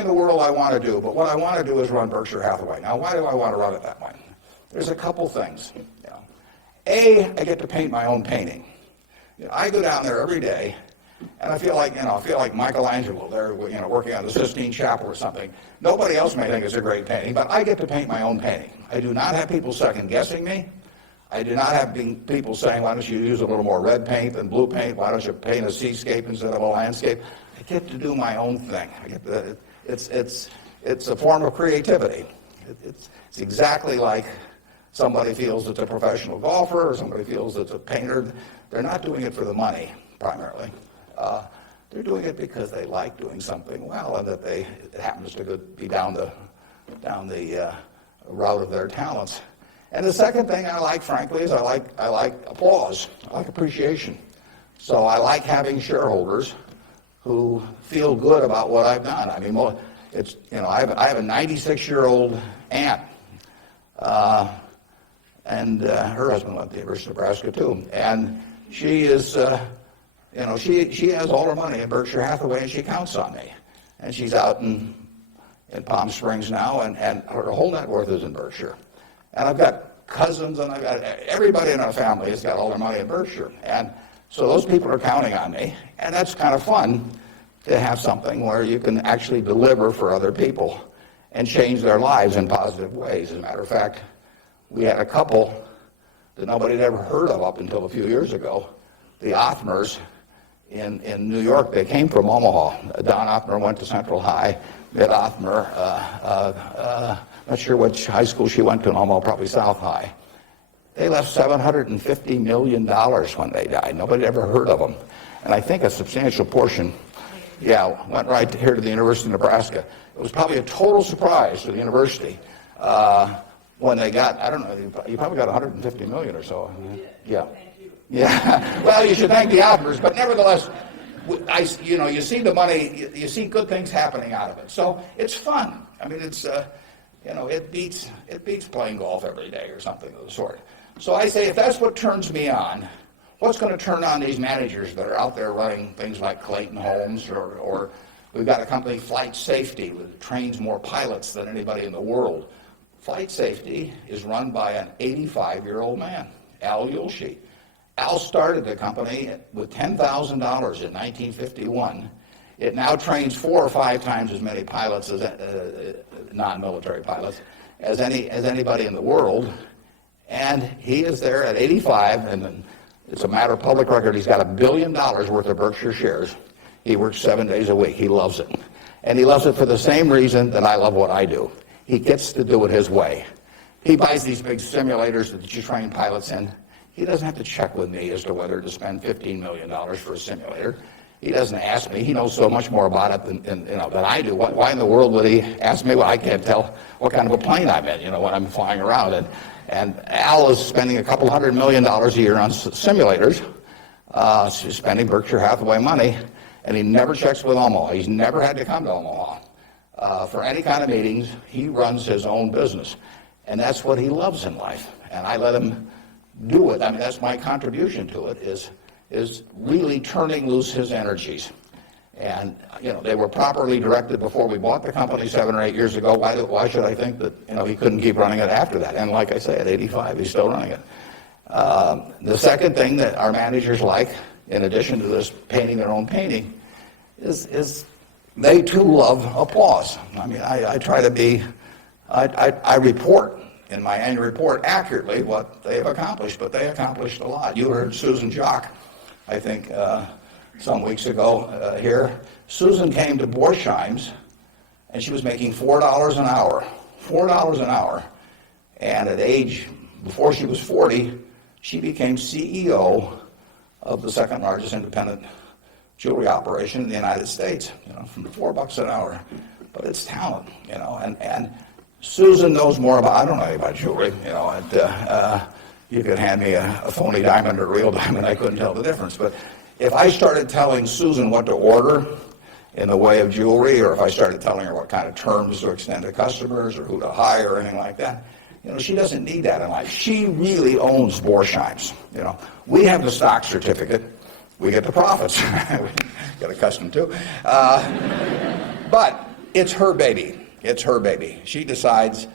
in the world I want to do, but what I want to do is run Berkshire Hathaway. Now, why do I want to run it that way? There's a couple things. A, I get to paint my own painting. I go down there every day, and I feel like Michelangelo there, working on the Sistine Chapel or something. Nobody else may think it's a great painting, but I get to paint my own painting. I do not have people second guessing me. I do not have people saying, why don't you use a little more red paint than blue paint? Why don't you paint a seascape instead of a landscape? I get to do my own thing. It's a form of creativity. It's exactly like somebody feels it's a professional golfer or somebody feels it's a painter. They're not doing it for the money, primarily. They're doing it because they like doing something well, and that it happens to be down the route of their talents. And the second thing I like, frankly, is I like applause. I like appreciation. So I like having shareholders who feel good about what I've done. I mean, I have a 96-year-old aunt, and her husband went to the University of Nebraska too, and she is. She has all her money in Berkshire Hathaway, and she counts on me. And she's out in Palm Springs now, and her whole net worth is in Berkshire. And I've got cousins, and I've got everybody in our family has got all their money in Berkshire. And so those people are counting on me, and that's kind of fun to have something where you can actually deliver for other people and change their lives in positive ways. As a matter of fact, we had a couple that nobody had ever heard of up until a few years ago, the Othmers. In New York, they came from Omaha. Don Othmer went to Central High. Mitt Othmer, not sure which high school she went to in Omaha, probably South High. They left $750 million when they died. Nobody had ever heard of them. And I think a substantial portion, went right here to the University of Nebraska. It was probably a total surprise to the university when they got, I don't know, you probably got $150 million or so. Yeah. Yeah, well, you should thank the Othmers, but nevertheless, you see the money, you see good things happening out of it. So it's fun. I mean, it's, it beats playing golf every day or something of the sort. So I say, if that's what turns me on, what's going to turn on these managers that are out there running things like Clayton Homes, or we've got a company, Flight Safety, that trains more pilots than anybody in the world. Flight Safety is run by an 85-year-old man, Al Yulshi. Al started the company with $10,000 in 1951. It now trains 4 or 5 times as many pilots as non-military pilots as anybody in the world, and he is there at 85. And it's a matter of public record. He's got $1 billion worth of Berkshire shares. He works 7 days a week. He loves it, and he loves it for the same reason that I love what I do. He gets to do it his way. He buys these big simulators that you train pilots in. He doesn't have to check with me as to whether to spend $15 million for a simulator. He doesn't ask me. He knows so much more about it than I do. Why in the world would he ask me? Well, I can't tell what kind of a plane I'm in, when I'm flying around. And Al is spending a couple $100 million a year on simulators. He's spending Berkshire Hathaway money, and he never checks with Omaha. He's never had to come to Omaha for any kind of meetings. He runs his own business, and that's what he loves in life. And I let him do it. I mean, that's my contribution to it, is really turning loose his energies. And, they were properly directed before we bought the company 7 or 8 years ago. Why should I think that, he couldn't keep running it after that? And like I say, at 85, he's still running it. The second thing that our managers like, in addition to this painting their own painting, is they too love applause. I mean, I try to be, I report in my annual report accurately what they have accomplished, but they accomplished a lot. You heard Susan Jock, I think, some weeks ago here. Susan came to Borsheim's, and she was making $4 an hour. $4 an hour. And at age, before she was 40, she became CEO of the second largest independent jewelry operation in the United States, from $4 an hour. But it's talent, and Susan knows more about, I don't know anything about jewelry, you could hand me a phony diamond or a real diamond, I couldn't tell the difference. But if I started telling Susan what to order in the way of jewelry, or if I started telling her what kind of terms to extend to customers or who to hire or anything like that, she doesn't need that in life. She really owns Borsheim's. We have the stock certificate, we get the profits. We get accustomed to. But it's her baby. It's her baby. She decides,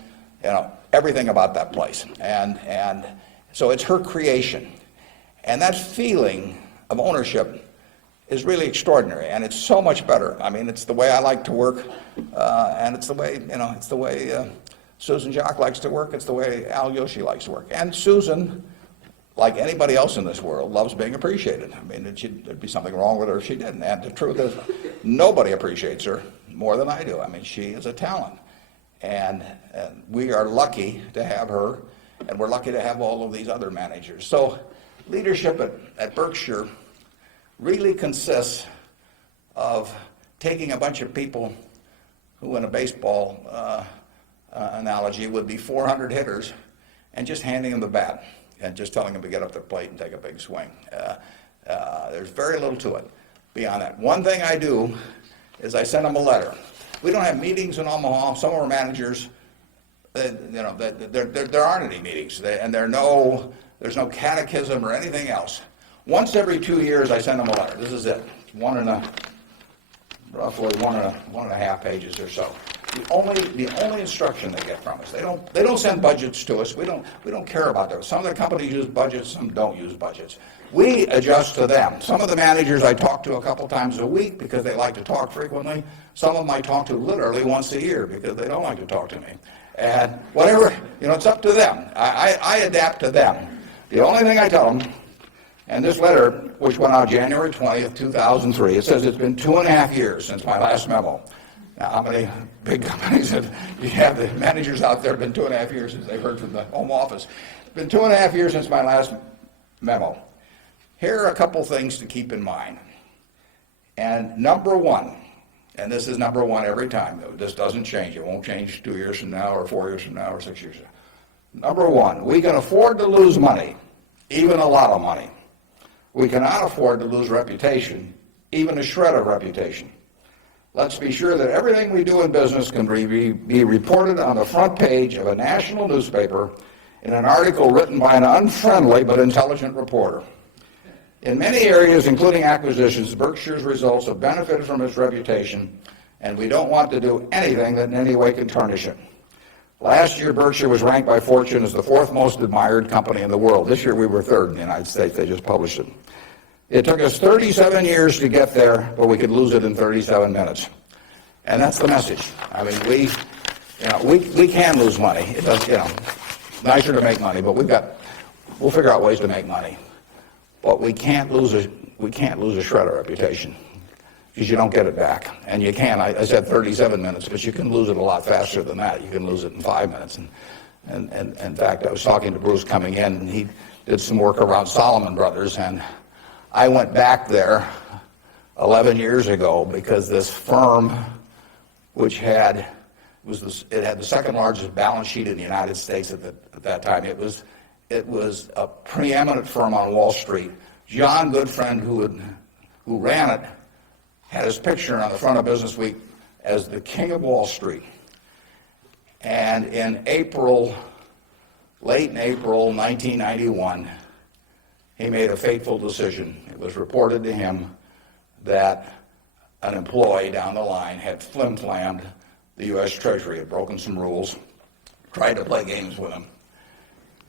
everything about that place. And so it's her creation. And that feeling of ownership is really extraordinary, and it's so much better. I mean, it's the way I like to work, and it's the way, Susan Jock likes to work. It's the way Al Yoshi likes to work. And Susan, like anybody else in this world, loves being appreciated. I mean, there'd be something wrong with her if she didn't. And the truth is, nobody appreciates her more than I do. I mean, she is a talent. And we are lucky to have her, and we're lucky to have all of these other managers. So leadership at Berkshire really consists of taking a bunch of people who, in a baseball analogy, would be 400 hitters, and just handing them the bat and just telling them to get up to the plate and take a big swing. There's very little to it beyond that. One thing I do is I send them a letter. We don't have meetings in Omaha. Some of our managers, there aren't any meetings, and there's no catechism or anything else. Once every 2 years, I send them a letter. This is it. Roughly one and a half pages or so. The only instruction they get from us. They don't send budgets to us. We don't care about those. Some of the companies use budgets, some don't use budgets. We adjust to them. Some of the managers I talk to a couple times a week because they like to talk frequently. Some of them I talk to literally once a year because they don't like to talk to me. And whatever, it's up to them. I adapt to them. The only thing I tell them, and this letter, which went out January 20th, 2003, it says it's been 2.5 years since my last memo. Now, how many big companies you have the managers out there? Been 2.5 years since they've heard from the home office. It's been 2.5 years since my last memo. Here are a couple things to keep in mind. And number one, and this is number one every time, this doesn't change. It won't change 2 years from now or 4 years from now or 6 years from now. Number one, we can afford to lose money, even a lot of money. We cannot afford to lose reputation, even a shred of reputation. Let's be sure that everything we do in business can be reported on the front page of a national newspaper in an article written by an unfriendly but intelligent reporter. In many areas, including acquisitions, Berkshire's results have benefited from its reputation, and we don't want to do anything that in any way can tarnish it. Last year, Berkshire was ranked by Fortune as the 4th most admired company in the world. This year, we were 3rd in the United States. They just published it. It took us 37 years to get there, but we could lose it in 37 minutes. And that's the message. I mean, we can lose money. It does, nicer to make money, but we'll figure out ways to make money. But we can't lose a shred of reputation because you don't get it back. And you can. I said 37 minutes, but you can lose it a lot faster than that. You can lose it in 5 minutes. And in fact, I was talking to Bruce coming in, and he did some work around Salomon Brothers, and I went back there 11 years ago because this firm, which had the second largest balance sheet in the United States at that time. It was a preeminent firm on Wall Street. John Goodfriend, who ran it, had his picture on the front of Business Week as the king of Wall Street. And in late in April 1991, he made a fateful decision. It was reported to him that an employee down the line had flim-flammed the U.S. Treasury, had broken some rules, tried to play games with him.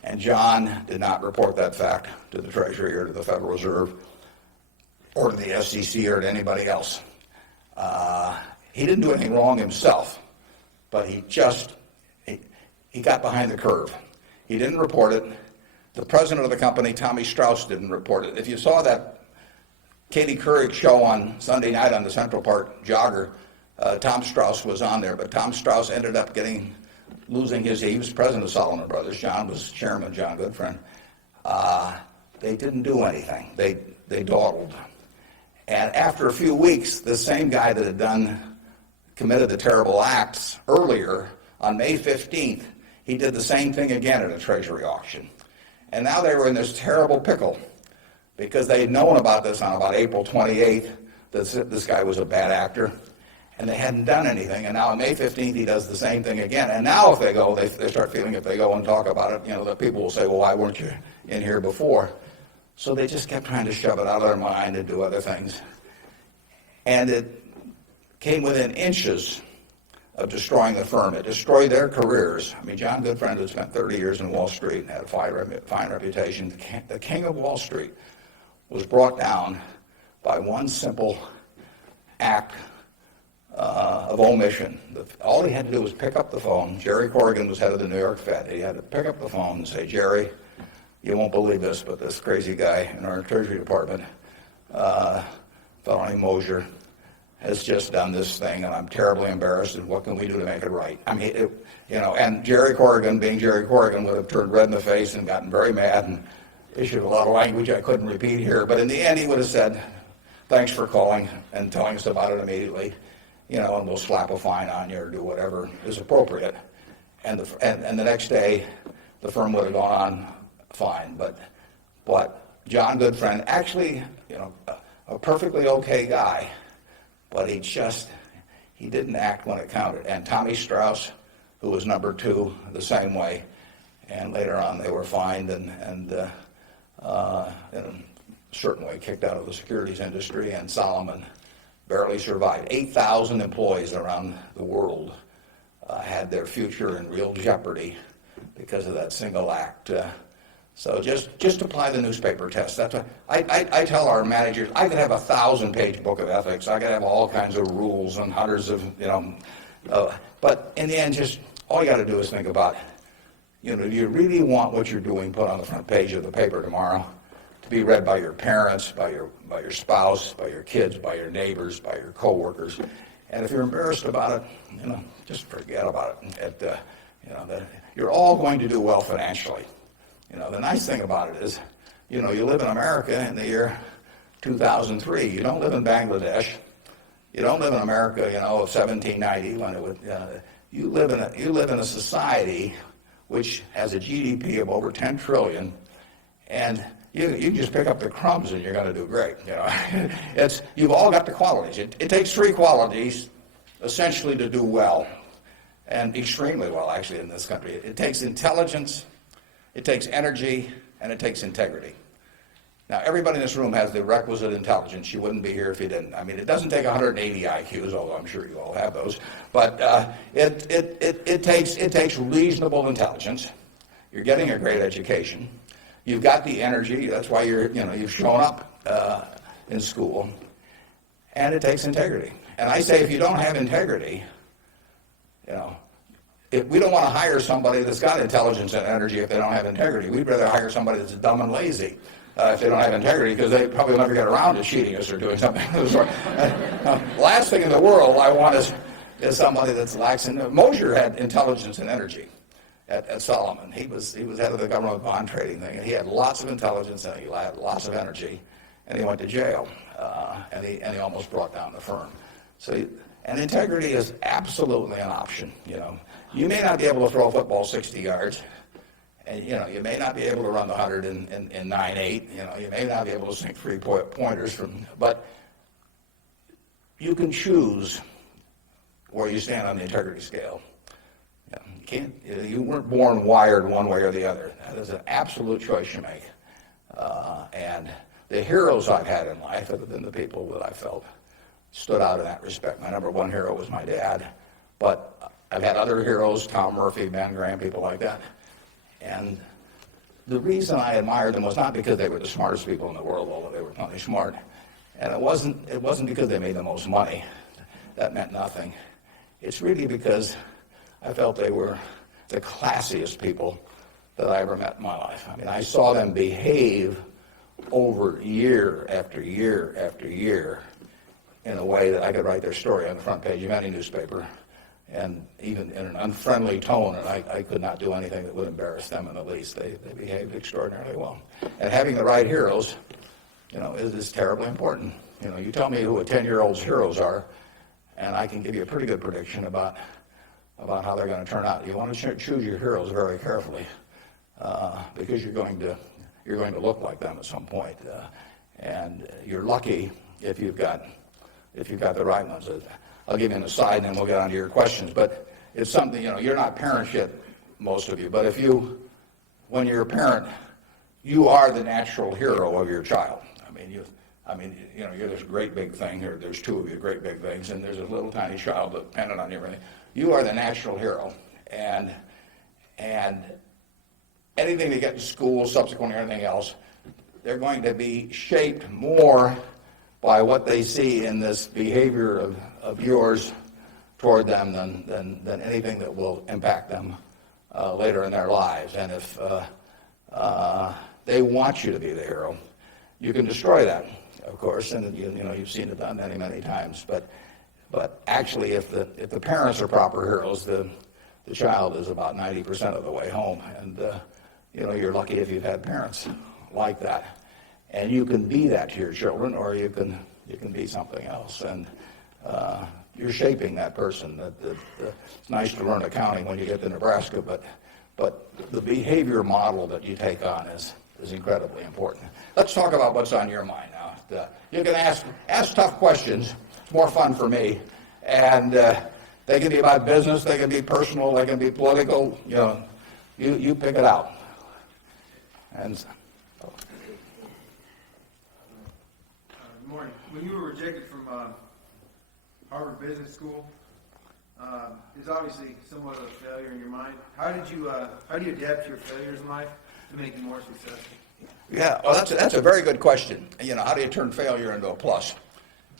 And John did not report that fact to the Treasury or to the Federal Reserve or to the SEC or to anybody else. He didn't do anything wrong himself, but he got behind the curve. He didn't report it. The president of the company, Tommy Strauss, didn't report it. If you saw that Katie Couric show on Sunday night on the Central Park Jogger, Tom Strauss was on there, but Tom Strauss ended up losing he was president of Salomon Brothers. John was chairman, John Goodfriend. They didn't do anything. They dawdled. And after a few weeks, the same guy that had committed the terrible acts earlier, on May 15th, he did the same thing again at a Treasury auction. And now they were in this terrible pickle because they had known about this on about April 28th, that this guy was a bad actor, and they hadn't done anything. And now on May 15th, he does the same thing again. And now if they go, they start feeling if they go and talk about it, that people will say, well, why weren't you in here before? So they just kept trying to shove it out of their mind and do other things. And it came within inches of destroying the firm. It destroyed their careers. I mean, John Goodfriend had spent 30 years in Wall Street and had a fine reputation. The king of Wall Street was brought down by one simple act of omission. All he had to do was pick up the phone. Jerry Corrigan was head of the New York Fed. He had to pick up the phone and say, Jerry, you won't believe this, but this crazy guy in our Treasury Department, a fellow named Mosier, has just done this thing, and I'm terribly embarrassed, and what can we do to make it right? I mean, and Jerry Corrigan, being Jerry Corrigan, would have turned red in the face and gotten very mad and issued a lot of language I couldn't repeat here, but in the end he would have said, thanks for calling and telling us about it immediately, and we'll slap a fine on you or do whatever is appropriate. And the next day, the firm would have gone on fine. But John Goodfriend, actually, a perfectly okay guy, but he didn't act when it counted. And Tommy Strauss, who was number 2, the same way. And later on, they were fined and in a certain way kicked out of the securities industry. And Solomon barely survived. 8,000 employees around the world had their future in real jeopardy because of that single act. So just apply the newspaper test. That's what I tell our managers. I could have a 1,000-page book of ethics. I could have all kinds of rules and hundreds of, but in the end, just all you got to do is think about, do you really want what you're doing put on the front page of the paper tomorrow to be read by your parents, by your spouse, by your kids, by your neighbors, by your coworkers? And if you're embarrassed about it, just forget about it. You're all going to do well financially. The nice thing about it is, you live in America in the year 2003. You don't live in Bangladesh. You don't live in America, of 1790 when it would. You live in a society which has a GDP of over 10 trillion, and you just pick up the crumbs and you're going to do great. You've all got the qualities. It takes 3 qualities essentially to do well, and extremely well actually in this country. It takes intelligence, it takes energy, and it takes integrity. Now, everybody in this room has the requisite intelligence. You wouldn't be here if you didn't. I mean, it doesn't take 180 IQs, although I'm sure you all have those. But it takes reasonable intelligence. You're getting a great education. You've got the energy. That's why you've shown up in school. And it takes integrity. And I say, if you don't have integrity, we don't want to hire somebody that's got intelligence and energy if they don't have integrity. We'd rather hire somebody that's dumb and lazy if they don't have integrity, because they probably will never get around to cheating us or doing something of the sort. Last thing in the world I want is somebody that's lax. Mosier had intelligence and energy at Solomon. He was head of the government bond trading thing, and he had lots of intelligence and he had lots of energy, and he went to jail, and he almost brought down the firm. And integrity is absolutely an option. You may not be able to throw a football 60 yards, and you may not be able to run the 100 in 9.8. You may not be able to sink 3-pointers but you can choose where you stand on the integrity scale. You weren't born wired one way or the other. That is an absolute choice you make. And the heroes I've had in life have been the people that I felt stood out in that respect. My number 1 hero was my dad, but I've had other heroes, Tom Murphy, Ben Graham, people like that. And the reason I admired them was not because they were the smartest people in the world, although they were plenty smart. And it wasn't because they made the most money. That meant nothing. It's really because I felt they were the classiest people that I ever met in my life. I mean, I saw them behave over year after year after year in a way that I could write their story on the front page of any newspaper, and even in an unfriendly tone, and I could not do anything that would embarrass them in the least. They behaved extraordinarily well. And having the right heroes, is terribly important. You tell me who a 10-year-old's heroes are, and I can give you a pretty good prediction about how they're going to turn out. You want to choose your heroes very carefully, because you're going to look like them at some point, and you're lucky if you've got the right ones. I'll give you an aside, and then we'll get on to your questions. But it's something, you're not parents yet, most of you. But when you're a parent, you are the natural hero of your child. You're this great big thing here. There's 2 of you great big things, and there's a little tiny child dependent on you. you are the natural hero. And anything they get in school, subsequently, or anything else, they're going to be shaped more by what they see in this behavior of yours toward them than anything that will impact them later in their lives. And if they want you to be the hero, you can destroy that, of course, and you've seen it done many, many times. But actually, if the parents are proper heroes, the child is about 90% of the way home. And you're lucky if you've had parents like that. And you can be that to your children, or you can be something else. And you're shaping that person. It's nice to learn accounting when you get to Nebraska, but the behavior model that you take on is incredibly important. Let's talk about what's on your mind now. You can ask tough questions. It's more fun for me. And they can be about business, they can be personal, they can be political. You pick it out. And Good morning. When you were rejected from Harvard Business School, it's obviously somewhat of a failure in your mind. How do you adapt to your failures in life to make you more successful? Yeah, well, that's a very good question. How do you turn failure into a plus?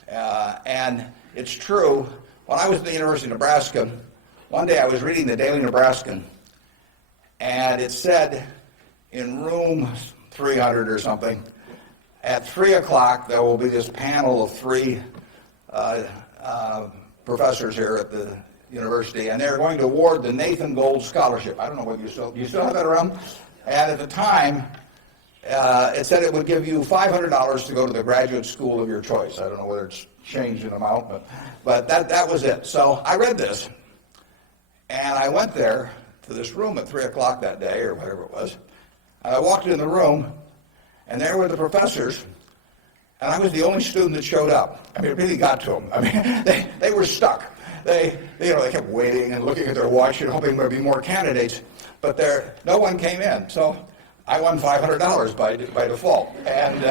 And it's true. When I was at the University of Nebraska, one day I was reading the Daily Nebraskan, and it said in room 300 or something, at 3 o'clock there will be this panel of 3 professors here at the university, and they're going to award the Nathan Gold Scholarship. I don't know whether you still have that around. And at the time, it said it would give you $500 to go to the graduate school of your choice. I don't know whether it's changed in amount, but that was it. So I read this, and I went there to this room at 3 o'clock that day, or whatever it was, and I walked in the room, and there were the professors, and I was the only student that showed up. I mean, it really got to them. I mean, they were stuck. They kept waiting and looking at their watch and hoping there'd be more candidates, but no one came in. So I won $500 by default. And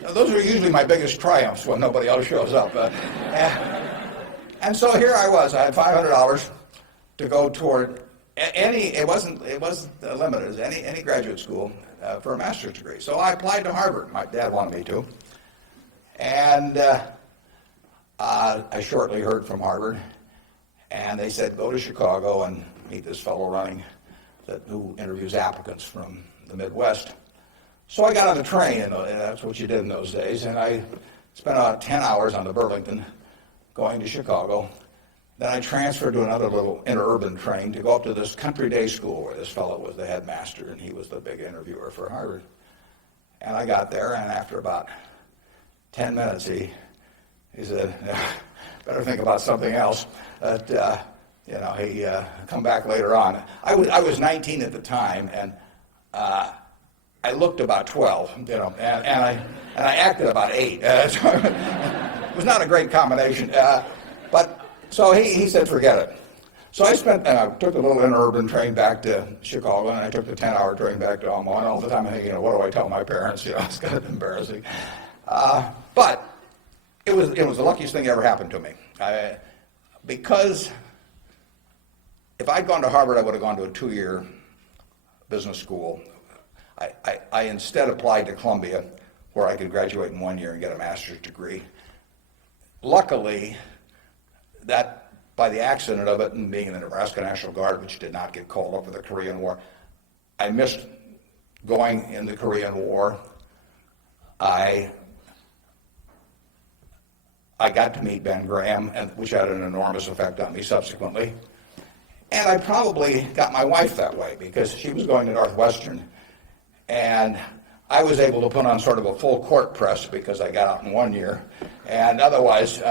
those are usually my biggest triumphs when nobody else shows up. And so here I was. I had $500 to go toward it wasn't limited, any graduate school for a master's degree. So I applied to Harvard. My dad wanted me to. And I shortly heard from Harvard, and they said, go to Chicago and meet this fellow who interviews applicants from the Midwest. So I got on the train, and that's what you did in those days, and I spent about 10 hours on the Burlington going to Chicago. Then I transferred to another little interurban train to go up to this country day school where this fellow was the headmaster, and he was the big interviewer for Harvard. And I got there, and after about 10 minutes, he said, better think about something else. He come back later on. I was 19 at the time, and I looked about 12, and I acted about 8. It was not a great combination. So he said, forget it. So I took the little interurban train back to Chicago, and I took the 10-hour train back to Omaha, and all the time I'm thinking, what do I tell my parents? It's kind of embarrassing. But it was the luckiest thing that ever happened to me. Because if I'd gone to Harvard, I would have gone to a 2-year business school. I instead applied to Columbia, where I could graduate in 1 year and get a master's degree. Luckily, that by the accident of it and being in the Nebraska National Guard, which did not get called up for the Korean War, I missed going in the Korean War. I got to meet Ben Graham, which had an enormous effect on me subsequently. And I probably got my wife that way because she was going to Northwestern. And I was able to put on sort of a full court press because I got out in 1 year. And otherwise,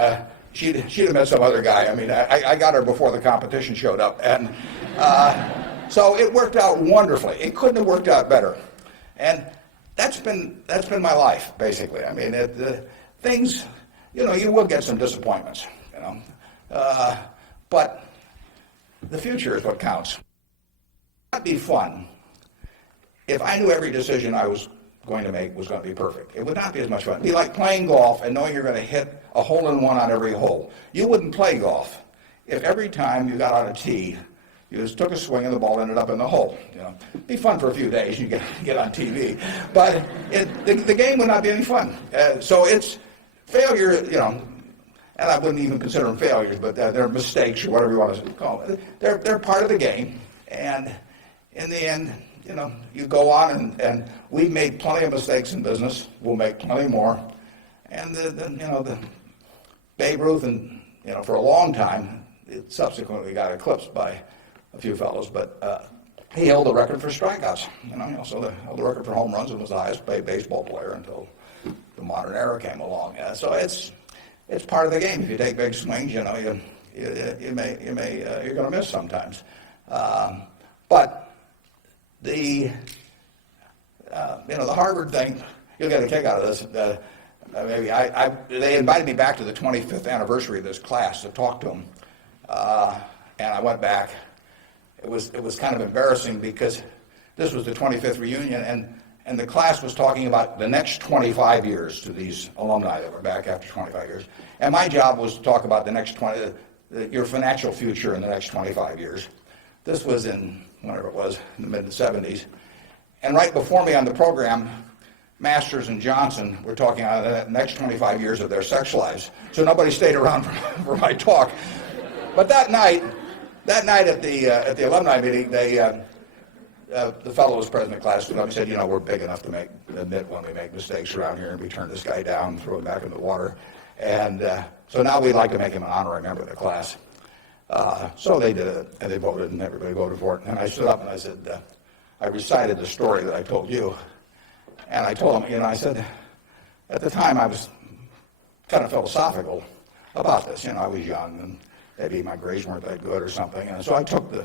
she'd have met some other guy. I mean, I got her before the competition showed up. And so it worked out wonderfully. It couldn't have worked out better. And that's been my life, basically. I mean, things, you will get some disappointments, but the future is what counts. It would not be fun if I knew every decision I was going to make was going to be perfect. It would not be as much fun. It'd be like playing golf and knowing you're going to hit a hole-in-one on every hole. You wouldn't play golf if every time you got on a tee, you just took a swing and the ball ended up in the hole. It'd be fun for a few days. You get on TV, but the game would not be any fun. So it's failure, and I wouldn't even consider them failures, but they're mistakes or whatever you want to call it. They're part of the game, and in the end, you go on, and we've made plenty of mistakes in business. We'll make plenty more, and the Babe Ruth, and for a long time, it subsequently got eclipsed by a few fellows, but he held the record for strikeouts. So held the record for home runs and was the highest paid baseball player until the modern era came along. So it's part of the game. If you take big swings, you're going to miss sometimes. But the Harvard thing, you'll get a kick out of this. They invited me back to the 25th anniversary of this class to talk to them, and I went back. It was kind of embarrassing because this was the 25th reunion, and the class was talking about the next 25 years to these alumni that were back after 25 years. And my job was to talk about the next your financial future in the next 25 years. This was in, whenever it was, in the mid-70s. And right before me on the program, Masters and Johnson were talking about the next 25 years of their sex lives. So nobody stayed around for my talk. But that night at the alumni meeting, the fellow who was president of the class stood up and said, we're big enough to admit when we make mistakes around here, and we turn this guy down and throw him back in the water. And so now we'd like to make him an honorary member of the class. So they did it, and they voted, and everybody voted for it. And I stood up and I said, I recited the story that I told you. And I told him, I said, at the time I was kind of philosophical about this. I was young, and maybe my grades weren't that good or something. And so I took the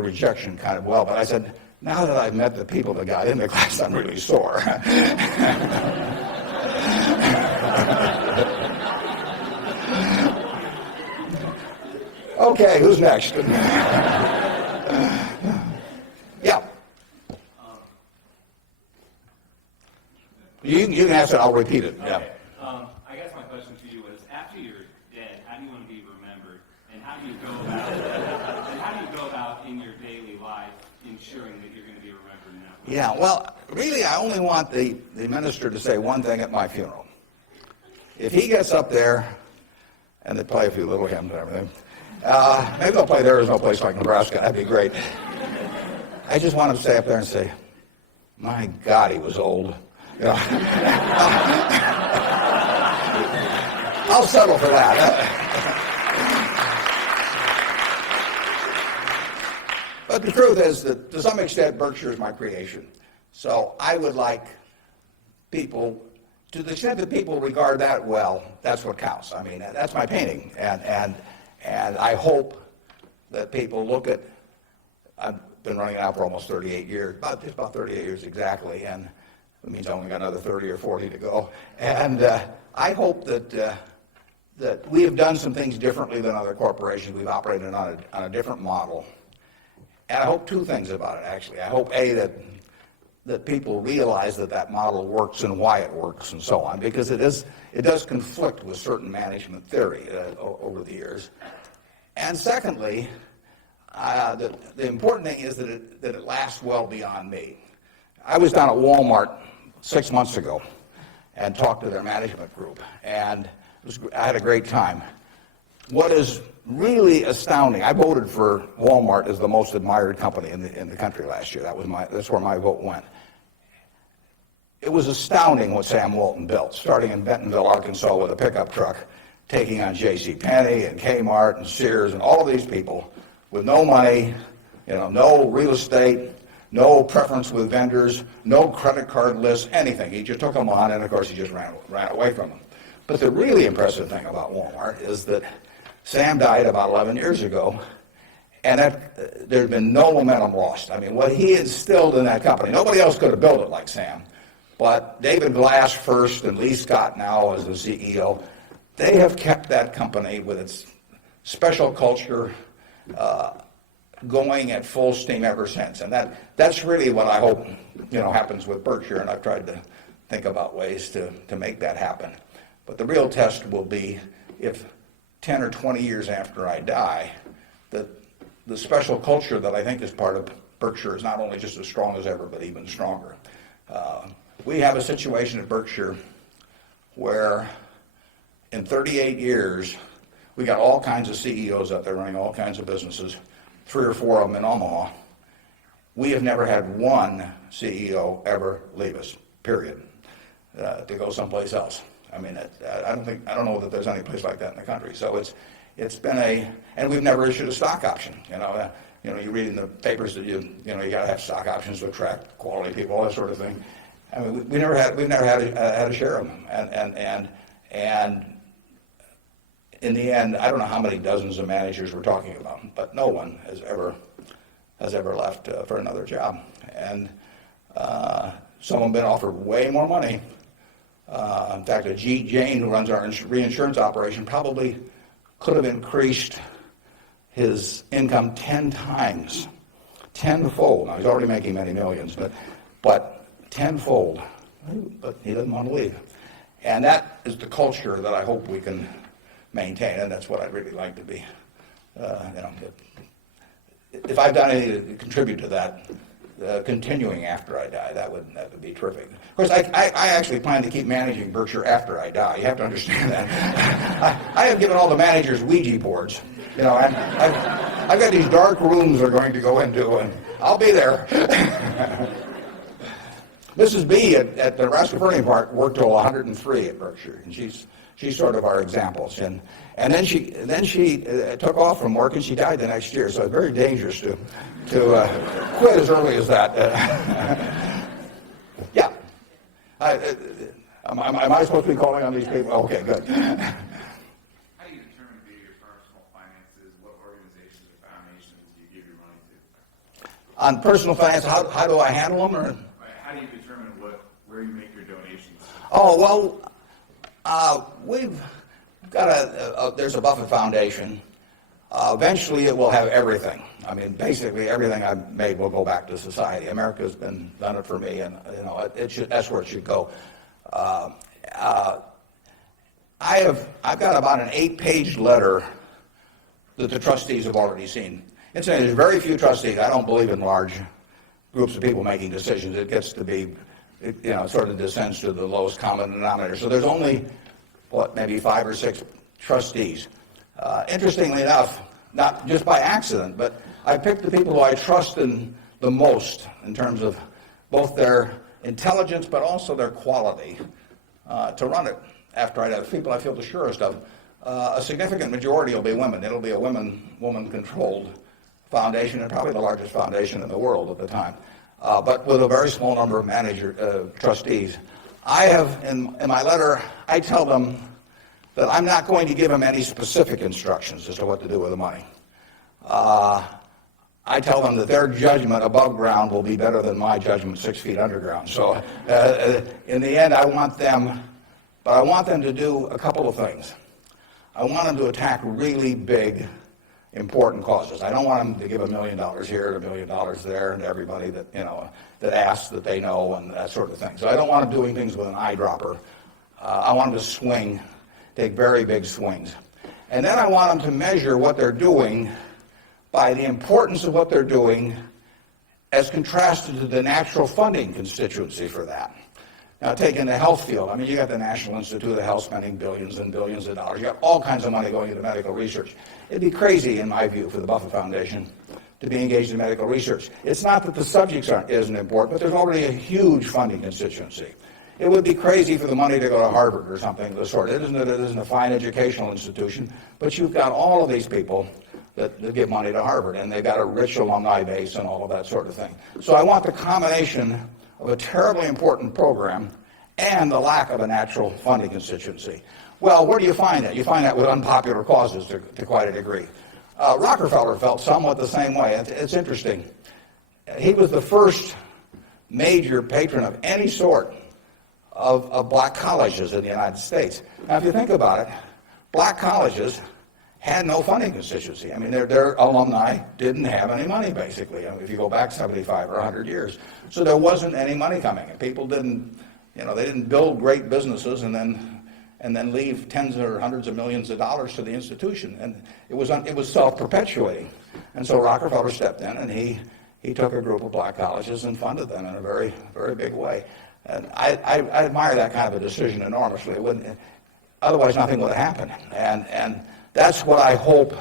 rejection kind of well. But I said, now that I've met the people that got in the class, I'm really sore. Okay, who's next? Yeah. You can ask it, I'll repeat it. Okay. Yeah. I guess my question to you is, after you're dead, how do you want to be remembered, and how do you go about in your daily life ensuring that you're going to be remembered in that way? Yeah, well, really, I only want the minister to say one thing at my funeral. If he gets up there, and they play a few little hymns and everything, maybe they'll play There Is No Place Like Nebraska. That'd be great. I just want him to stay up there and say, my God, he was old. I'll settle for that. But the truth is that, to some extent, Berkshire is my creation. So I would like people, to the extent that people regard that well, that's what counts. I mean, that's my painting. And I hope that people look at, I've been running it out for almost 38 years, just about 38 years exactly, and it means I only got another 30 or 40 to go. And I hope that we have done some things differently than other corporations. We've operated on a different model. And I hope two things about it, actually. I hope, A, that people realize that model works and why it works and so on, because it does conflict with certain management theory over the years. And secondly, the important thing is that it lasts well beyond me. I was down at Walmart 6 months ago and talked to their management group, and I had a great time. What is really astounding, I voted for Walmart as the most admired company in the country last year. That's where my vote went. It was astounding what Sam Walton built, starting in Bentonville, Arkansas, with a pickup truck, taking on J.C. Penney and Kmart and Sears and all of these people with no money, no real estate, no preference with vendors, no credit card lists, anything. He just took them on, and of course he just ran away from them. But the really impressive thing about Walmart is that Sam died about 11 years ago, and there's been no momentum lost. I mean, what he instilled in that company, nobody else could have built it like Sam. But David Glass first and Lee Scott now as the CEO, they have kept that company with its special culture going at full steam ever since. And that's really what I hope happens with Berkshire, and I've tried to think about ways to make that happen. But the real test will be if 10 or 20 years after I die, that the special culture that I think is part of Berkshire is not only just as strong as ever, but even stronger. We have a situation at Berkshire where in 38 years, we got all kinds of CEOs out there running all kinds of businesses, 3 or 4 of them in Omaha. We have never had one CEO ever leave us, period, to go someplace else. I mean, I don't know that there's any place like that in the country. So it's been and we've never issued a stock option. You read in the papers that you got to have stock options to attract quality people, all that sort of thing. I mean, we've never had a share of them, and in the end, I don't know how many dozens of managers we're talking about, but no one has ever left for another job, and some of them been offered way more money. In fact, Ajit Jain, who runs our reinsurance operation, probably could have increased his income 10 times, tenfold. Now, he's already making many millions, but tenfold. But he doesn't want to leave. And that is the culture that I hope we can maintain, and that's what I'd really like to be. If I've done anything to contribute to that, continuing after I die, that would be terrific. Of course, I actually plan to keep managing Berkshire after I die. You have to understand that. I have given all the managers Ouija boards. And I've got these dark rooms they're going to go into, and I'll be there. Mrs. B at the Nebraska Furniture Park worked till 103 at Berkshire, and she's sort of our examples. And then she took off from work, and she died the next year. So it's very dangerous to quit as early as that. Yeah. Am I supposed to be calling on these people? Okay, good. How do you determine via your personal finances what organizations or foundations you give your money to? On personal finance, how do I handle them? Or? How do you determine where you make your donations? Oh, well, we've got there's a Buffett Foundation. Eventually it will have everything. I mean, basically everything I've made will go back to society. America's done it for me, and that's where it should go. I've got about an 8-page letter that the trustees have already seen. Incidentally, there's very few trustees. I don't believe in large groups of people making decisions. It gets to be, sort of descends to the lowest common denominator. So there's only, maybe 5 or 6 trustees. Interestingly enough, not just by accident, but I picked the people who I trust in the most in terms of both their intelligence but also their quality to run it after I die. The people I feel the surest of. A significant majority will be women. It'll be a woman-controlled foundation, and probably the largest foundation in the world at the time, but with a very small number of trustees. I have, in my letter, I tell them that I'm not going to give them any specific instructions as to what to do with the money. I tell them that their judgment above ground will be better than my judgment 6 feet underground. So in the end, I want them to do a couple of things. I want them to attack really big, important causes. I don't want them to give $1 million here and $1 million there and everybody that asks that they know and that sort of thing. So I don't want them doing things with an eyedropper. I want them to take very big swings. And then I want them to measure what they're doing by the importance of what they're doing as contrasted to the natural funding constituency for that. Now, take in the health field. I mean, you got the National Institute of Health spending billions and billions of dollars. You got all kinds of money going into medical research. It'd be crazy, in my view, for the Buffett Foundation to be engaged in medical research. It's not that the subjects isn't important, but there's already a huge funding constituency. It would be crazy for the money to go to Harvard or something of the sort. It isn't a fine educational institution, but you've got all of these people that give money to Harvard, and they've got a rich alumni base and all of that sort of thing. So I want the combination of a terribly important program and the lack of a natural funding constituency. Well, where do you find that? You find that with unpopular causes to quite a degree. Rockefeller felt somewhat the same way. It's interesting. He was the first major patron of any sort of black colleges in the United States. Now, if you think about it, black colleges had no funding constituency. I mean, their alumni didn't have any money, basically, if you go back 75 or 100 years. So there wasn't any money coming, and people didn't, they didn't build great businesses and and then leave tens or hundreds of millions of dollars to the institution. And it was self-perpetuating. And so Rockefeller stepped in, and he took a group of black colleges and funded them in a very, very big way. And I admire that kind of a decision enormously. Otherwise, nothing would have happened. And that's what I hope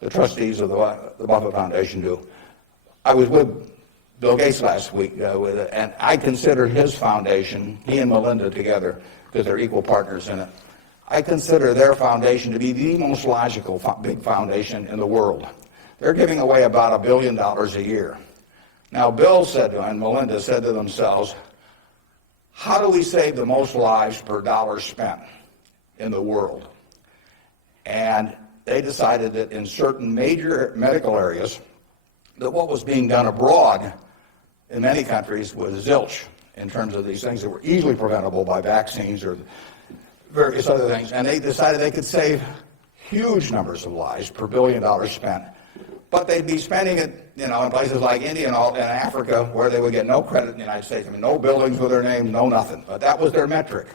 the trustees of the Buffett Foundation do. I was with Bill Gates last week, and I consider his foundation, he and Melinda together, because they're equal partners in it, I consider their foundation to be the most logical big foundation in the world. They're giving away about $1 billion a year. Now, Bill said to, and Melinda said to themselves, how do we save the most lives per dollar spent in the world? And they decided that in certain major medical areas, that what was being done abroad in many countries was zilch in terms of these things that were easily preventable by vaccines or various other things. And they decided they could save huge numbers of lives per $1 billion spent. But they'd be spending it, in places like India and Africa, where they would get no credit in the United States. I mean, no buildings with their names, no nothing. But that was their metric.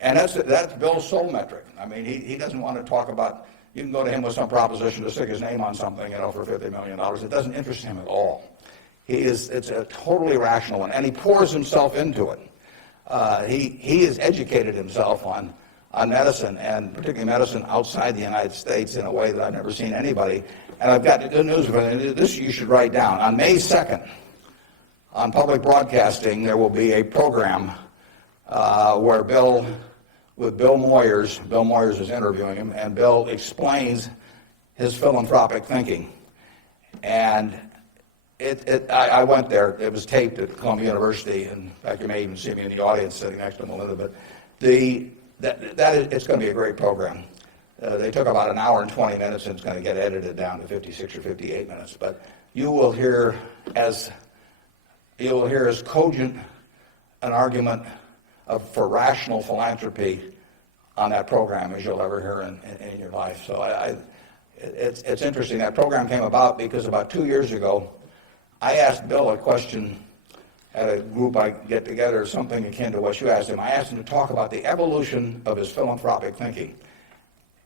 And that's Bill's sole metric. I mean, he doesn't want to talk about, you can go to him with some proposition to stick his name on something, for $50 million. It doesn't interest him at all. It's a totally rational one, and he pours himself into it. He has educated himself on medicine, and particularly medicine outside the United States, in a way that I've never seen anybody. And I've got good news for you. This you should write down. On May 2nd, on public broadcasting, there will be a program where Bill Moyers is interviewing him, and Bill explains his philanthropic thinking. And I went there. It was taped at Columbia University. In fact, you may even see me in the audience sitting next to Melinda. But it's going to be a great program. They took about an hour and 20 minutes, and it's going to get edited down to 56 or 58 minutes. But you will hear as cogent an argument for rational philanthropy on that program as you'll ever hear in your life. So it's interesting. That program came about because about 2 years ago, I asked Bill a question at a group I get together, something akin to what you asked him. I asked him to talk about the evolution of his philanthropic thinking.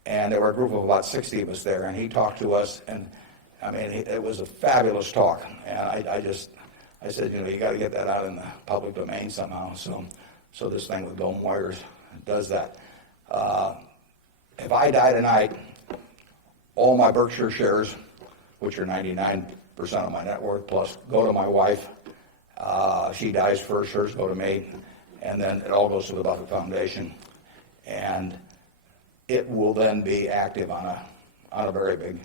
And there were a group of about 60 of us there, and he talked to us, and it was a fabulous talk. And I said, you got to get that out in the public domain somehow. So this thing with Bill Moyers does that. If I die tonight, all my Berkshire shares, which are 99% of my net worth, plus go to my wife. She dies first, hers go to me, and then it all goes to the Buffett Foundation. And it will then be active on a very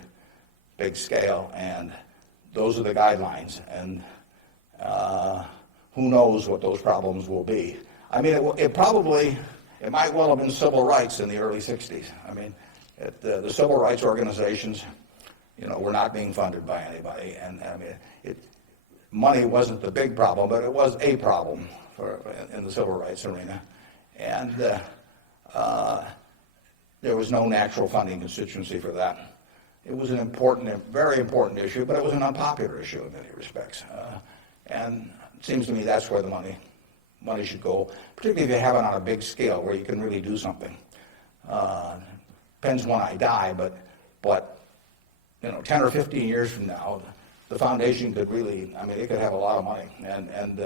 big scale, and those are the guidelines. And who knows what those problems will be? It might well have been civil rights in the early '60s. The civil rights organizations, were not being funded by anybody, and money wasn't the big problem, but it was a problem in the civil rights arena, and there was no natural funding constituency for that. It was an important, very important issue, but it was an unpopular issue in many respects. And it seems to me that's where the money should go, particularly if you have it on a big scale where you can really do something. Depends when I die, but 10 or 15 years from now, the foundation could really, it could have a lot of money, and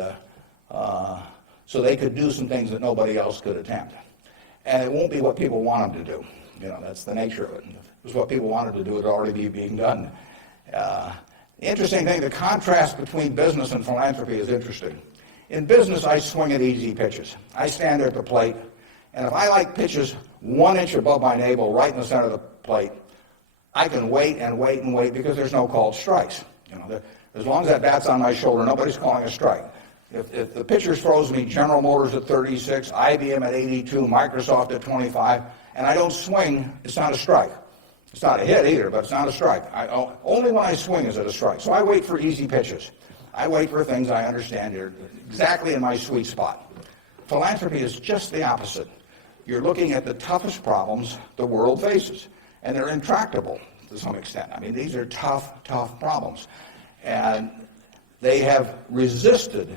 so they could do some things that nobody else could attempt. And it won't be what people want them to do. That's the nature of it. If it was what people wanted to do, it would already be being done. The interesting thing, the contrast between business and philanthropy is interesting. In business, I swing at easy pitches. I stand there at the plate, and if I like pitches 1 inch above my navel, right in the center of the plate, I can wait and wait and wait because there's no called strikes. As long as that bat's on my shoulder, nobody's calling a strike. If the pitcher throws me General Motors at 36, IBM at 82, Microsoft at 25, and I don't swing, it's not a strike. It's not a hit either, but it's not a strike. Only when I swing is it a strike. So I wait for easy pitches. I wait for things I understand are exactly in my sweet spot. Philanthropy is just the opposite. You're looking at the toughest problems the world faces, and they're intractable to some extent. These are tough problems. And they have resisted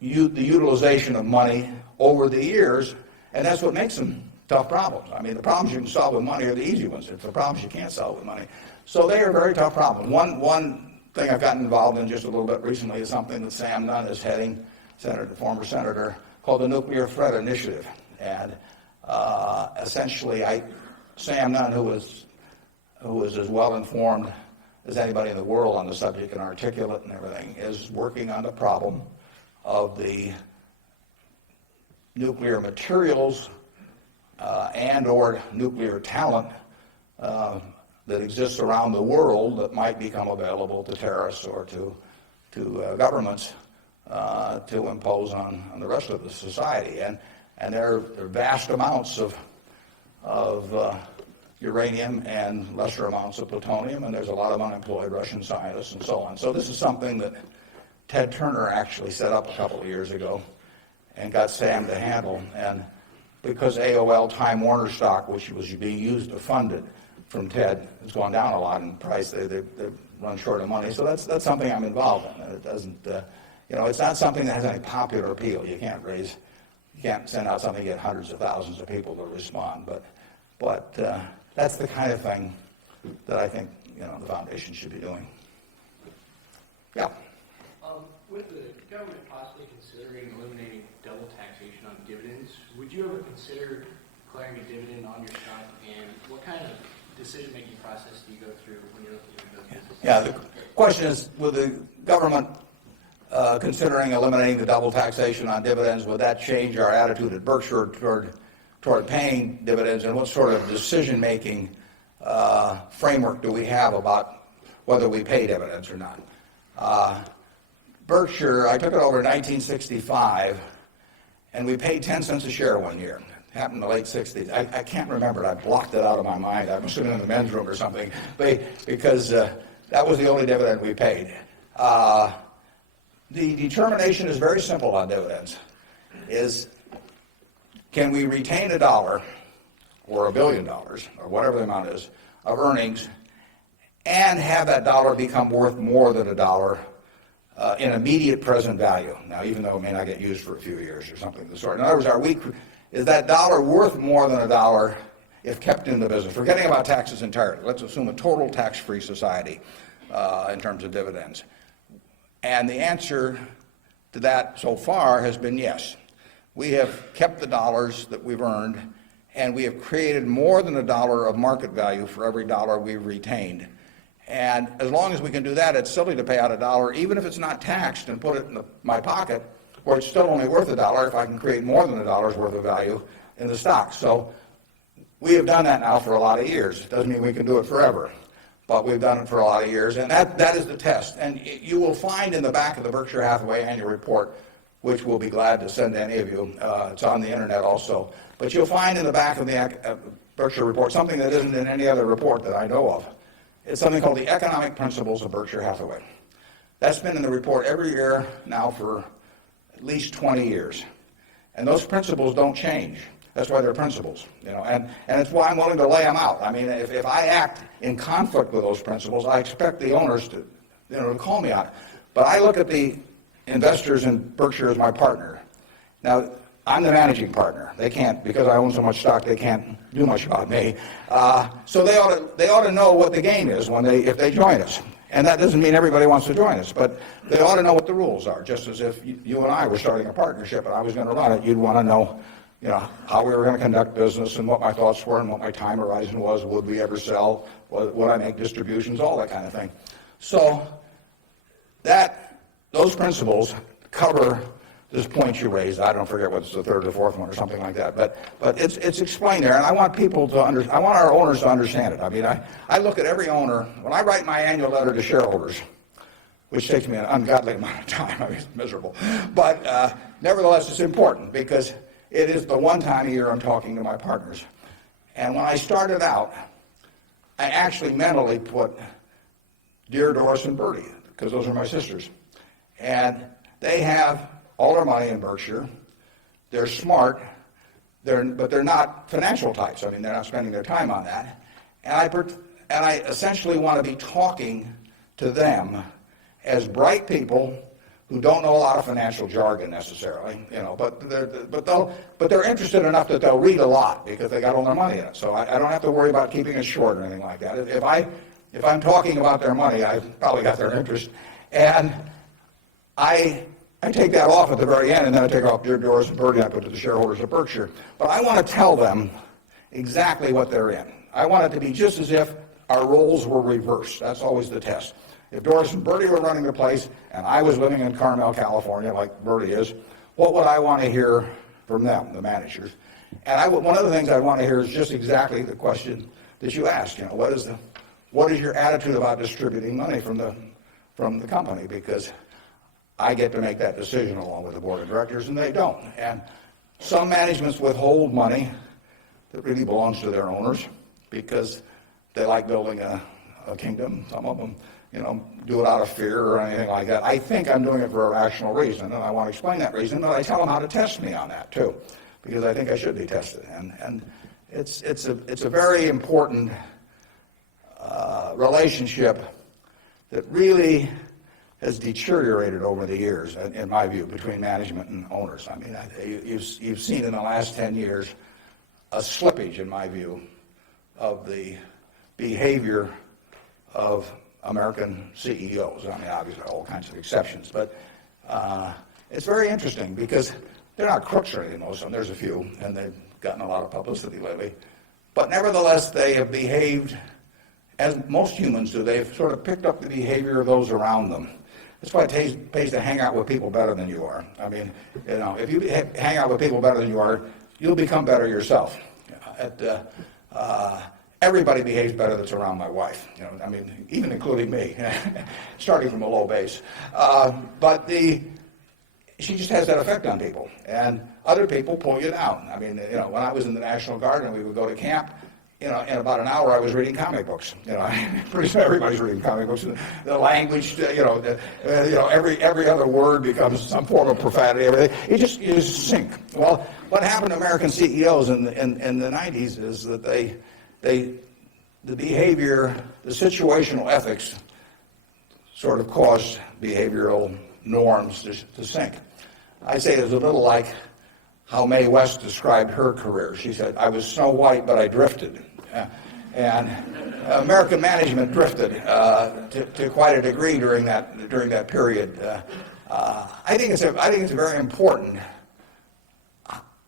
the utilization of money over the years And that's what makes them tough problems. I mean, the problems you can solve with money are the easy ones. It's the problems you can't solve with money. So they are very tough problems. One thing I've gotten involved in just a little bit recently is something that Sam Nunn is heading, former senator, called the Nuclear Threat Initiative. And essentially, Sam Nunn, who is as well informed as anybody in the world on the subject and articulate and everything, is working on the problem of the nuclear materials and or nuclear talent that exists around the world that might become available to terrorists or to governments to impose on the rest of the society. And there are vast amounts of uranium and lesser amounts of plutonium, and there's a lot of unemployed Russian scientists and so on. So this is something that Ted Turner actually set up a couple of years ago and got Sam to handle. And because AOL Time Warner stock, which was being used to fund it from Ted, has gone down a lot in price, they run short of money. So that's something I'm involved in. And it doesn't, it's not something that has any popular appeal. You can't send out something and get hundreds of thousands of people to respond. But that's the kind of thing that I think the foundation should be doing. Yeah. With the government possibly considering eliminating double taxation on dividends, would you ever consider declaring a dividend on your stock? And what kind of decision-making process do you go through when you're looking at those businesses? Yeah, the question is, with the government considering eliminating the double taxation on dividends, would that change our attitude at Berkshire toward paying dividends, and what sort of decision-making framework do we have about whether we pay dividends or not? Berkshire, I took it over in 1965, and we paid 10 cents a share one year. It happened in the late 60s. I can't remember it. I blocked it out of my mind. I was sitting in the men's room or something, because that was the only dividend we paid. The determination is very simple on dividends, is can we retain $1 or $1 billion or whatever the amount is of earnings and have that dollar become worth more than $1 in immediate present value? Now, even though it may not get used for a few years or something of the sort. In other words, is that dollar worth more than $1 if kept in the business? Forgetting about taxes entirely. Let's assume a total tax-free society in terms of dividends. And the answer to that so far has been yes. We have kept the dollars that we've earned, and we have created more than $1 of market value for every dollar we've retained. And as long as we can do that, it's silly to pay out $1, even if it's not taxed, and put it in my pocket, where it's still only worth $1 if I can create more than $1 worth of value in the stock. So we have done that now for a lot of years. It doesn't mean we can do it forever, but we've done it for a lot of years, and that is the test. And you will find in the back of the Berkshire Hathaway annual report, which we'll be glad to send to any of you. It's on the internet also. But you'll find in the back of the Berkshire report something that isn't in any other report that I know of. It's something called the Economic Principles of Berkshire Hathaway. That's been in the report every year now for at least 20 years. And those principles don't change. That's why they're principles, and it's why I'm willing to lay them out. I mean, if I act in conflict with those principles, I expect the owners to call me on it. But I look at the investors in Berkshire as my partner. Now, I'm the managing partner. They can't, because I own so much stock, they can't do much about me. So they ought to know what the game is if they join us. And that doesn't mean everybody wants to join us, but they ought to know what the rules are. Just as if you and I were starting a partnership and I was going to run it, you'd want to know, how we were going to conduct business and what my thoughts were and what my time horizon was. Would we ever sell? Would I make distributions? All that kind of thing. So those principles cover this point you raised. I don't forget what's the third or fourth one or something like that. But it's explained there, and I want people to I want our owners to understand it. I mean, I look at every owner when I write my annual letter to shareholders, which takes me an ungodly amount of time. I mean, it's miserable. But nevertheless, it's important because it is the one time a year I'm talking to my partners. And when I started out, I actually mentally put Dear Doris and Bertie, because those are my sisters. And they have all their money in Berkshire. They're smart, but they're not financial types. I mean, they're not spending their time on that. And I essentially want to be talking to them as bright people who don't know a lot of financial jargon necessarily, but they're interested enough that they'll read a lot because they got all their money in it. So I don't have to worry about keeping it short or anything like that. If I'm talking about their money, I've probably got their interest, and I take that off at the very end, and then I take off Dear Doris and Bertie, and I put to the shareholders of Berkshire. But I want to tell them exactly what they're in. I want it to be just as if our roles were reversed. That's always the test. If Doris and Bertie were running the place and I was living in Carmel, California, like Bertie is, what would I want to hear from them, the managers? And one of the things I want to hear is just exactly the question that you asked. What is your attitude about distributing money from the company? Because I get to make that decision along with the board of directors, and they don't. And some managements withhold money that really belongs to their owners because they like building a kingdom. Some of them, do it out of fear or anything like that. I think I'm doing it for a rational reason, and I want to explain that reason, but I tell them how to test me on that too, because I think I should be tested. And it's a very important relationship that really has deteriorated over the years, in my view, between management and owners. I mean, you've seen in the last 10 years a slippage, in my view, of the behavior of American CEOs. I mean, obviously, all kinds of exceptions, but it's very interesting because they're not crooks or anything, most of them. There's a few, and they've gotten a lot of publicity lately. But nevertheless, they have behaved as most humans do. They've sort of picked up the behavior of those around them. That's why it pays to hang out with people better than you are. I mean, if you hang out with people better than you are, you'll become better yourself. Everybody behaves better that's around my wife. I mean, even including me, starting from a low base. But she just has that effect on people, and other people pull you down. I mean, when I was in the National Guard and we would go to camp, in about an hour I was reading comic books. Pretty soon everybody's reading comic books. The language, every other word becomes some form of profanity. Everything. You just sink. Well, what happened to American CEOs in the 90s is that the behavior, the situational ethics, sort of caused behavioral norms to sink. I say it's a little like how Mae West described her career. She said, "I was Snow White, but I drifted." And American management drifted to quite a degree during that period. I think it's very important,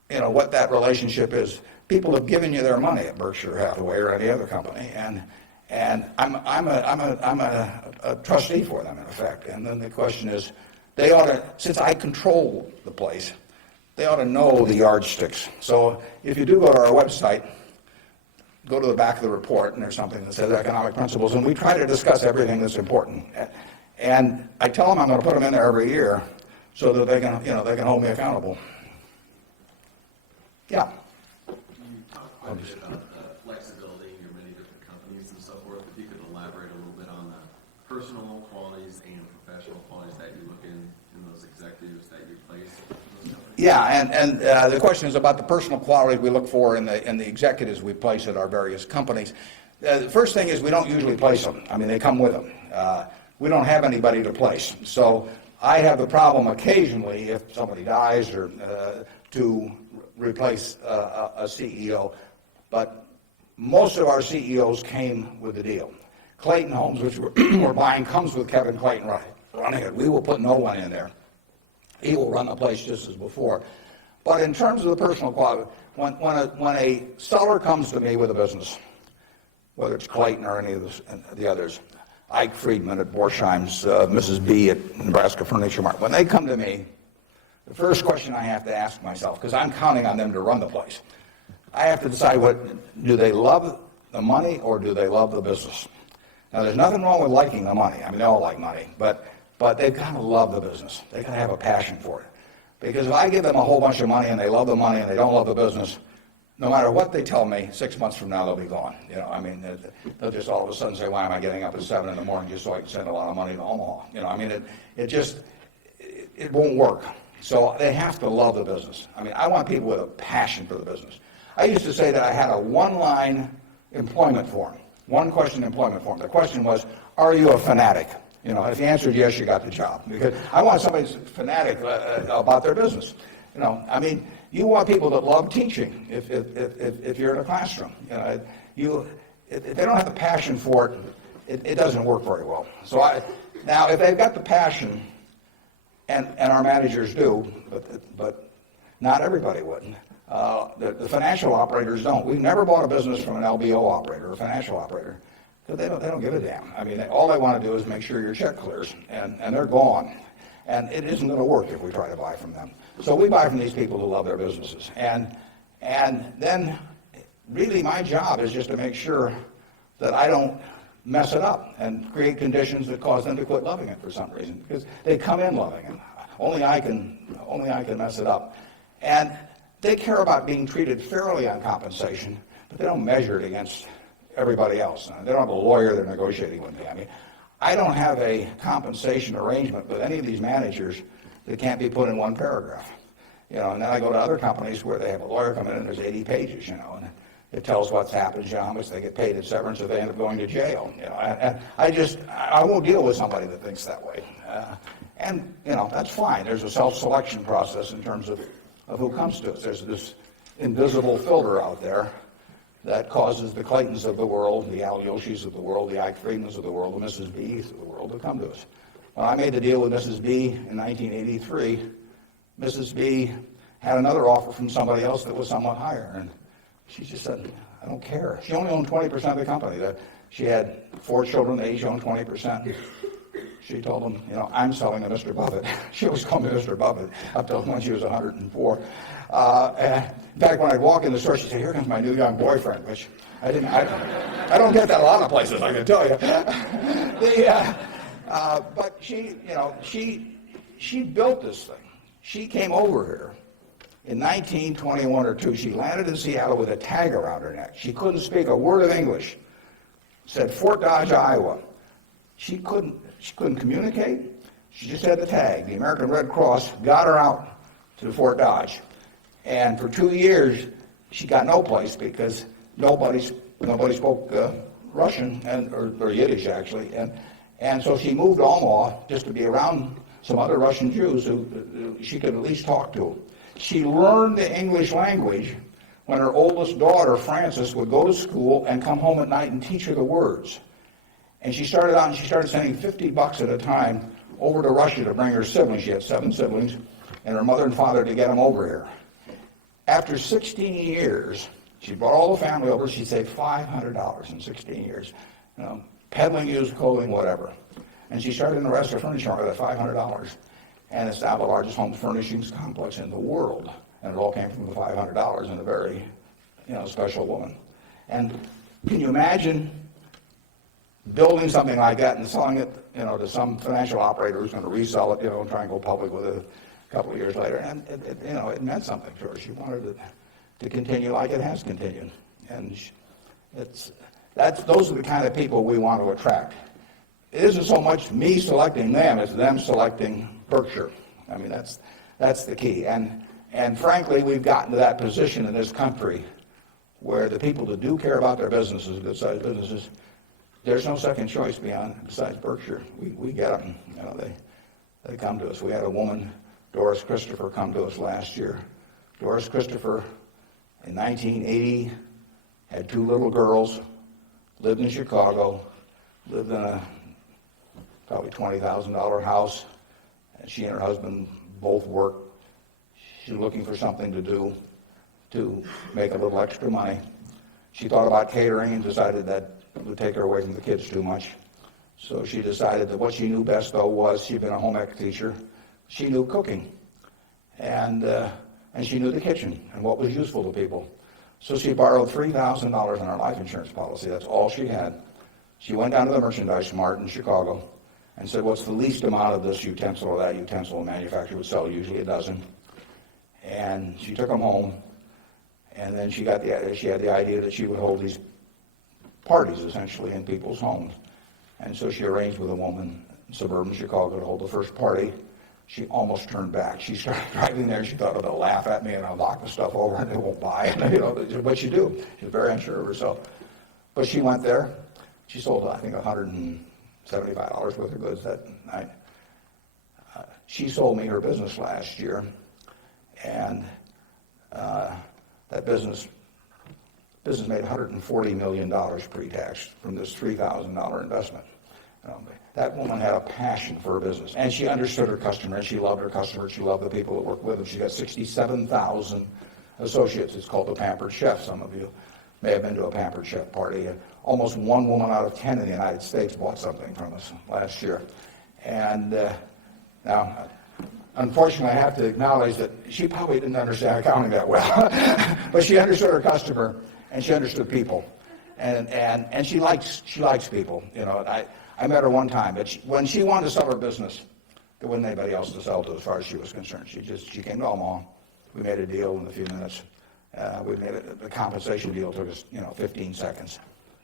what that relationship is. People have given you their money at Berkshire Hathaway or any other company, and I'm a trustee for them in effect. And then the question is, they ought to, since I control the place, they ought to know the yardsticks. So if you do go to our website, go to the back of the report, and there's something that says economic principles, and we try to discuss everything that's important. And I tell them I'm going to put them in there every year so that they can hold me accountable. Yeah. You talked quite a bit about the flexibility in your many different companies and so forth. If you could elaborate a little bit on the personal qualities and professional qualities that you look in those executives that you place. Yeah, and the question is about the personal qualities we look for in the executives we place at our various companies. The first thing is we don't usually place them. I mean, they come with them. We don't have anybody to place. So I have the problem occasionally, if somebody dies, or to replace a CEO. But most of our CEOs came with the deal. Clayton Homes, which we're buying, comes with Kevin Clayton running it. We will put no one in there. He will run the place just as before. But in terms of the personal quality, when a seller comes to me with a business, whether it's Clayton or any of the others, Ike Friedman at Borsheim's, Mrs. B at Nebraska Furniture Mart, when they come to me, the first question I have to ask myself, because I'm counting on them to run the place, I have to decide, do they love the money or do they love the business? Now, there's nothing wrong with liking the money. I mean, they all like money, but they've got to love the business. They've got to have a passion for it. Because if I give them a whole bunch of money and they love the money and they don't love the business, no matter what they tell me, 6 months from now they'll be gone. They'll just all of a sudden say, "Why am I getting up at 7 in the morning just so I can send a lot of money to Omaha?" It won't work. So they have to love the business. I mean, I want people with a passion for the business. I used to say that I had a one-line employment form, one-question employment form. The question was, are you a fanatic? You know, if the answer is yes, you got the job. Because I want somebody who's fanatic about their business. You know, I mean, you want people that love teaching if you're in a classroom. You know, if they don't have the passion for it, it doesn't work very well. So now, if they've got the passion, and our managers do, but not everybody would. The financial operators don't. We've never bought a business from an LBO operator or financial operator because they don't give a damn. I mean, all they want to do is make sure your check clears, and they're gone. And it isn't going to work if we try to buy from them. So we buy from these people who love their businesses. And then really my job is just to make sure that I don't mess it up and create conditions that cause them to quit loving it for some reason, because they come in loving it. Only I can mess it up. And they care about being treated fairly on compensation, but they don't measure it against everybody else. They don't have a lawyer they're negotiating with me. I mean, I don't have a compensation arrangement with any of these managers that can't be put in one paragraph. You know, and then I go to other companies where they have a lawyer come in and there's 80 pages, you know, and it tells what's happened, you know, how much they get paid in severance if they end up going to jail. You know, and I won't deal with somebody that thinks that way. And, you know, that's fine. There's a self-selection process in terms of who comes to us. There's this invisible filter out there that causes the Claytons of the world, the Al Yoshis of the world, the Ike Friedmans of the world, the Mrs. B's of the world to come to us. When I made the deal with Mrs. B in 1983, Mrs. B had another offer from somebody else that was somewhat higher, and she just said, I don't care. She only owned 20% of the company. She had 4 children, they each owned 20%. She told them, you know, I'm selling to Mr. Buffett. She always called me Mr. Buffett up till when she was 104. In fact, when I'd walk in the store, she'd say, here comes my new young boyfriend, which I don't get that a lot of places, I can tell you. But she, you know, she built this thing. She came over here in 1921 or 2. She landed in Seattle with a tag around her neck. She couldn't speak a word of English. Said Fort Dodge, Iowa. She couldn't communicate. She just had the tag. The American Red Cross got her out to Fort Dodge. And for 2 years, she got no place because nobody spoke Russian or Yiddish, actually. And so she moved to Omaha just to be around some other Russian Jews who she could at least talk to. She learned the English language when her oldest daughter, Frances, would go to school and come home at night and teach her the words. And she started out and she started sending $50 at a time over to Russia to bring her siblings. She had 7 siblings, and her mother and father to get them over here. After 16 years, she brought all the family over. She saved $500 in 16 years, you know, peddling used clothing, whatever. And she started in the rest of furniture market at $500. And it's now the largest home furnishings complex in the world. And it all came from the $500 and a very, you know, special woman. And can you imagine building something like that and selling it, you know, to some financial operator who's going to resell it, you know, and try and go public with it a couple of years later? And you know, it meant something to her. She wanted it to continue like it has continued. And those are the kind of people we want to attract. It isn't so much me selecting them, it's them selecting Berkshire. I mean, that's the key. And frankly, we've gotten to that position in this country where the people that do care about their businesses, good-sized businesses, there's no second choice besides Berkshire. We get them. You know, they come to us. We had a woman, Doris Christopher, come to us last year. Doris Christopher, in 1980, had 2 little girls, lived in Chicago, lived in a probably $20,000 house. And she and her husband both worked. She's looking for something to do to make a little extra money. She thought about catering and decided that it would take her away from the kids too much. So she decided that what she knew best, though, was she'd been a home ec teacher. She knew cooking. And she knew the kitchen and what was useful to people. So she borrowed $3,000 on her life insurance policy. That's all she had. She went down to the merchandise mart in Chicago and said, what's the least amount of this utensil or that utensil a manufacturer would sell? Usually a dozen. And she took them home. And then she had the idea that she would hold these parties, essentially, in people's homes. And so she arranged with a woman in suburban Chicago to hold the first party. She almost turned back. She started driving there. She thought, oh, they'll laugh at me and I'll knock the stuff over and they won't buy it. You know, but you do. She's very unsure of herself. But she went there. She sold, I think, 160 $75 worth of goods that night. She sold me her business last year, and that business made $140 million pre-tax from this $3,000 investment. That woman had a passion for her business, and she understood her customer, and she loved her customers. She loved the people that worked with them. She got 67,000 associates. It's called the Pampered Chef. Some of you may have been to a Pampered Chef party. Almost 1 woman out of 10 in the United States bought something from us last year. And now, unfortunately, I have to acknowledge that she probably didn't understand accounting that well, but she understood her customer, and she understood people, and she likes people. I met her one time, but when she wanted to sell her business, there wasn't anybody else to sell to as far as she was concerned. She came to Omaha. We made a deal in a few minutes. The compensation deal took us 15 seconds.